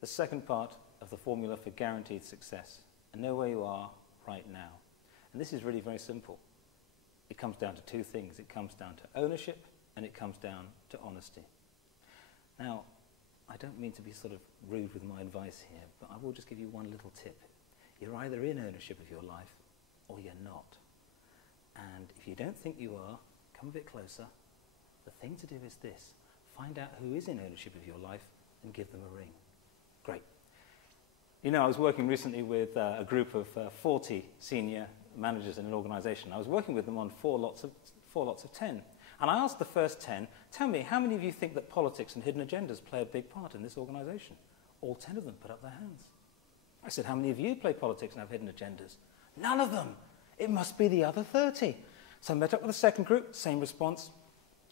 The second part of the formula for guaranteed success, and know where you are right now. And this is really very simple. It comes down to two things. It comes down to ownership and it comes down to honesty. Now, I don't mean to be sort of rude with my advice here, but I will just give you one little tip. You're either in ownership of your life or you're not. And if you don't think you are, come a bit closer. The thing to do is this. Find out who is in ownership of your life and give them a ring. Great. You know, I was working recently with a group of 40 senior managers in an organization. I was working with them on four lots of 10. And I asked the first 10, tell me, how many of you think that politics and hidden agendas play a big part in this organization? All 10 of them put up their hands. I said, how many of you play politics and have hidden agendas? None of them. It must be the other 30. So I met up with the second group, same response.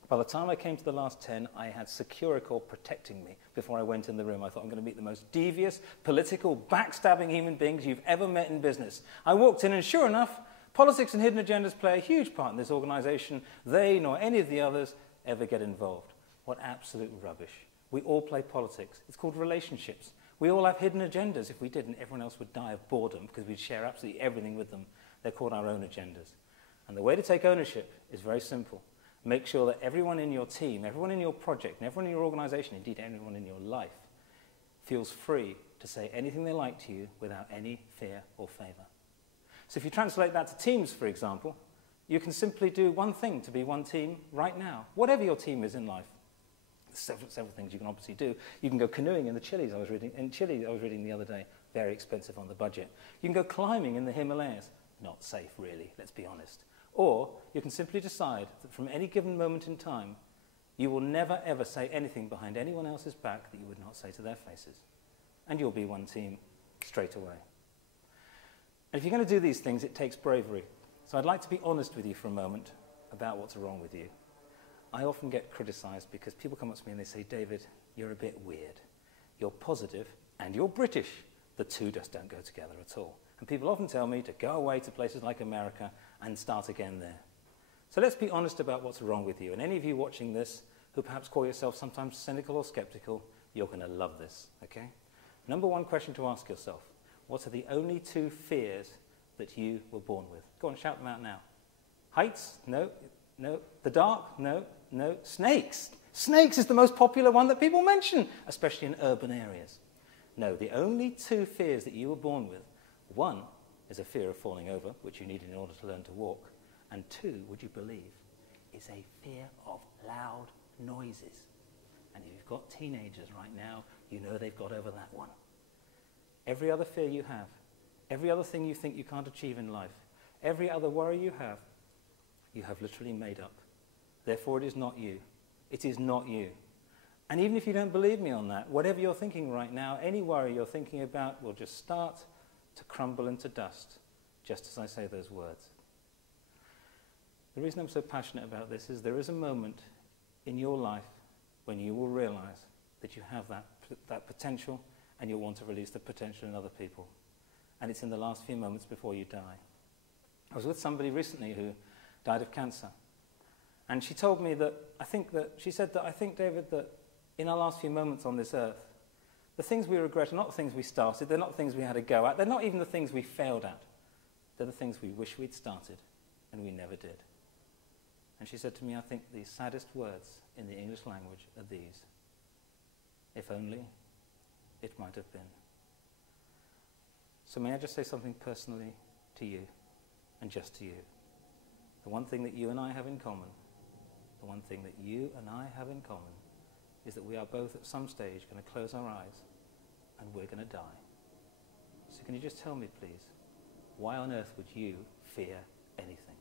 By the time I came to the last 10, I had Securicor protecting me before I went in the room. I thought I'm going to meet the most devious, political, backstabbing human beings you've ever met in business. I walked in and sure enough, politics and hidden agendas play a huge part in this organization. They, nor any of the others, ever get involved. What absolute rubbish. We all play politics. It's called relationships. We all have hidden agendas. If we didn't, everyone else would die of boredom because we'd share absolutely everything with them. They're called our own agendas. And the way to take ownership is very simple. Make sure that everyone in your team, everyone in your project, and everyone in your organization, indeed everyone in your life, feels free to say anything they like to you without any fear or favor. So if you translate that to teams, for example, you can simply do one thing to be one team right now, whatever your team is in life. There's several things you can obviously do. You can go canoeing in the Chile I was reading the other day, very expensive on the budget. You can go climbing in the Himalayas, not safe really, let's be honest. Or you can simply decide that from any given moment in time, you will never ever say anything behind anyone else's back that you would not say to their faces. And you'll be one team straight away. And if you're going to do these things, it takes bravery. So I'd like to be honest with you for a moment about what's wrong with you. I often get criticized because people come up to me and they say, David, you're a bit weird. You're positive and you're British. The two just don't go together at all. And people often tell me to go away to places like America and start again there. So let's be honest about what's wrong with you. And any of you watching this who perhaps call yourself sometimes cynical or skeptical, you're going to love this, okay? Number one question to ask yourself, what are the only two fears that you were born with? Go on, shout them out now. Heights? No. No. The dark? No. No. Snakes. Snakes is the most popular one that people mention, especially in urban areas. No, the only two fears that you were born with, one is a fear of falling over, which you need in order to learn to walk, and two, would you believe, is a fear of loud noises. And if you've got teenagers right now, you know they've got over that one. Every other fear you have, every other thing you think you can't achieve in life, every other worry you have literally made up. Therefore, it is not you. It is not you. And even if you don't believe me on that, whatever you're thinking right now, any worry you're thinking about will just start to crumble into dust, just as I say those words. The reason I'm so passionate about this is there is a moment in your life when you will realize that you have that potential and you'll want to release the potential in other people. And it's in the last few moments before you die. I was with somebody recently who died of cancer. And she told me that, she said that I think, David, that in our last few moments on this earth, the things we regret are not the things we started, they're not the things we had a go at, they're not even the things we failed at. They're the things we wish we'd started and we never did. And she said to me, I think the saddest words in the English language are these. If only it might have been. So may I just say something personally to you, and just to you. The one thing that you and I have in common, the one thing that you and I have in common, is that we are both at some stage going to close our eyes and we're going to die. So can you just tell me, please, why on earth would you fear anything?